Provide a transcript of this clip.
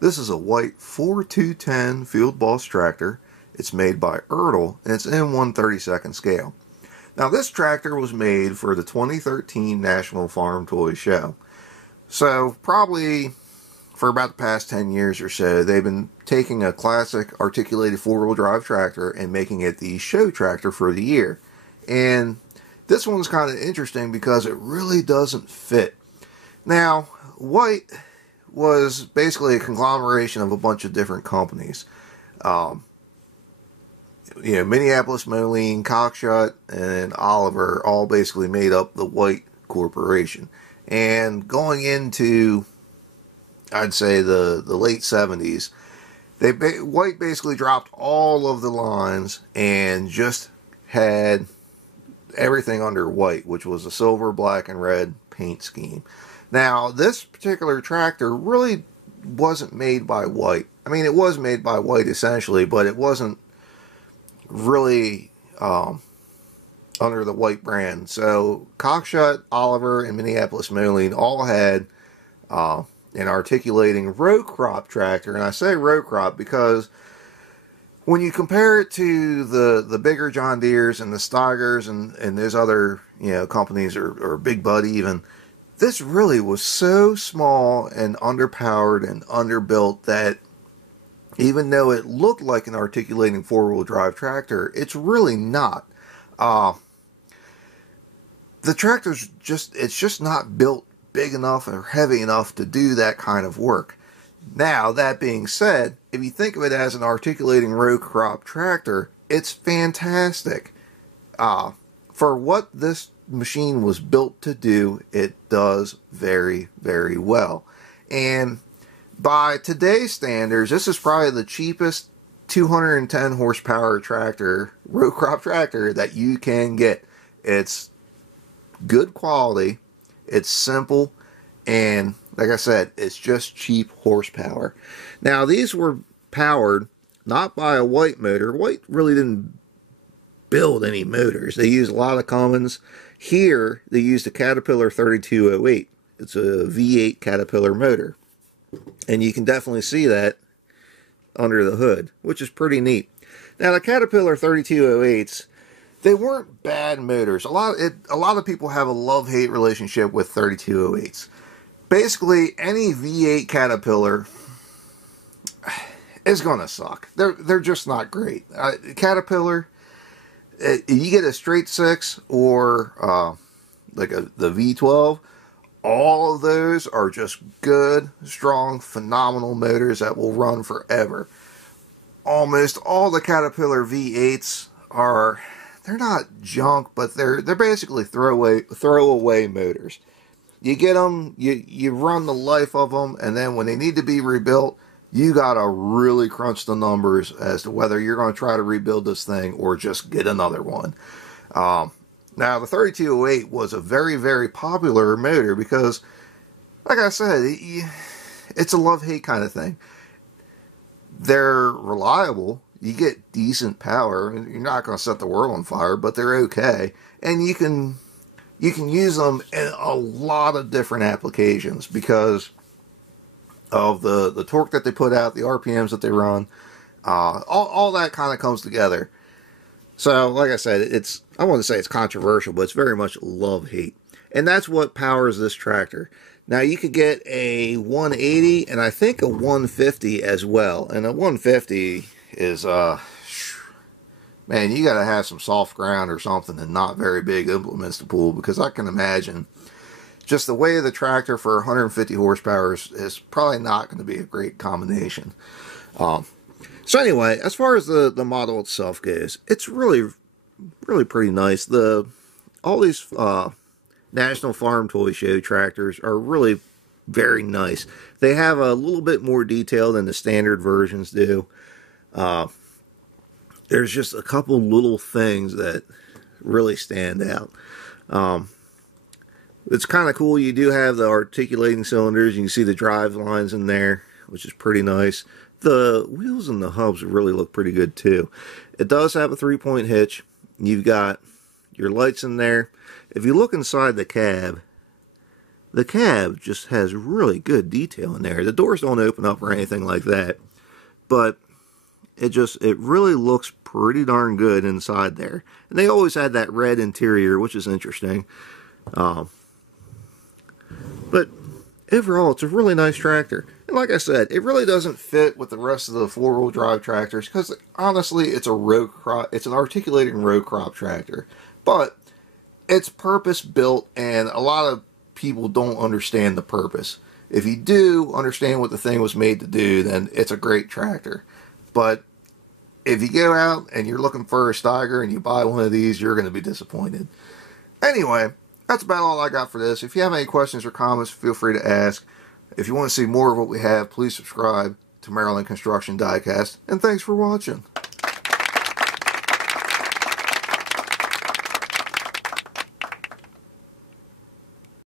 This is a white 4210 field boss tractor. It's made by Ertl and it's in 1/32 scale. Now this tractor was made for the 2013 National Farm Toy Show. So probably for about the past 10 years or so, they've been taking a classic articulated four-wheel drive tractor and making it the show tractor for the year. And this one's kind of interesting because it really doesn't fit. Now, white was basically a conglomeration of a bunch of different companies. Minneapolis Moline, Cockshut, and Oliver all basically made up the White Corporation. And going into, I'd say, the late 70s, White basically dropped all of the lines and just had everything under White, which was a silver, black, and red paint scheme. Now, this particular tractor really wasn't made by White. I mean, it was made by White essentially, but it wasn't really under the White brand. So, Cockshut, Oliver, and Minneapolis Moline all had an articulating row crop tractor. And I say row crop because when you compare it to the bigger John Deeres and the Steigers and those other companies or Big Bud even, this really was so small and underpowered and underbuilt that even though it looked like an articulating four-wheel drive tractor, it's really not. The tractor's just not built big enough or heavy enough to do that kind of work. Now, that being said, if you think of it as an articulating row crop tractor, it's fantastic. For what this machine was built to do, it does very, very well. And by today's standards, this is probably the cheapest 210 horsepower tractor, row crop tractor, that you can get. It's good quality, it's simple, and like I said, it's just cheap horsepower. Now, these were powered not by a White motor. White really didn't build any motors. They used a lot of Cummins. Here, they used a Caterpillar 3208. It's a V8 Caterpillar motor. And you can definitely see that under the hood, which is pretty neat. Now, the Caterpillar 3208s, they weren't bad motors. A lot of people have a love-hate relationship with 3208s. Basically, any V8 Caterpillar is going to suck. They're just not great. Caterpillar, you get a straight 6 or like the V12, all of those are just good, strong, phenomenal motors that will run forever. Almost all the Caterpillar V8s they're not junk, but they're basically throwaway motors. You get them, you run the life of them, and then when they need to be rebuilt, you gotta really crunch the numbers as to whether you're going to try to rebuild this thing or just get another one. Now, the 3208 was a very, very popular motor because, like I said, it's a love-hate kind of thing. They're reliable. You get decent power. You're not going to set the world on fire, but they're okay. And you can use them in a lot of different applications because of the torque that they put out, the RPMs that they run. All that kind of comes together. So, like I said, I want to say it's controversial, but it's very much love-hate. And that's what powers this tractor. Now, you could get a 180 and I think a 150 as well. And a 150 is, man, you got to have some soft ground or something and not very big implements to pull, because I can imagine just the way of the tractor for 150 horsepower is probably not going to be a great combination. So anyway, as far as the model itself goes, it's really, really pretty nice. All these National Farm Toy Show tractors are really very nice. They have a little bit more detail than the standard versions do. There's just a couple little things that really stand out. It's kind of cool. You do have the articulating cylinders. You can see the drive lines in there, which is pretty nice. The wheels and the hubs really look pretty good too. It does have a 3-point hitch. You've got your lights in there. If you look inside the cab just has really good detail in there. The doors don't open up or anything like that, but it really looks pretty darn good inside there. And they always had that red interior, which is interesting. But overall, it's a really nice tractor. And like I said, it really doesn't fit with the rest of the four-wheel drive tractors because honestly, it's an articulating row crop tractor. But it's purpose built, and a lot of people don't understand the purpose. If you do understand what the thing was made to do, then it's a great tractor. But if you go out and you're looking for a Steiger and you buy one of these, you're going to be disappointed. Anyway, that's about all I got for this. If you have any questions or comments, feel free to ask. If you want to see more of what we have, please subscribe to Maryland Construction Diecast. And thanks for watching.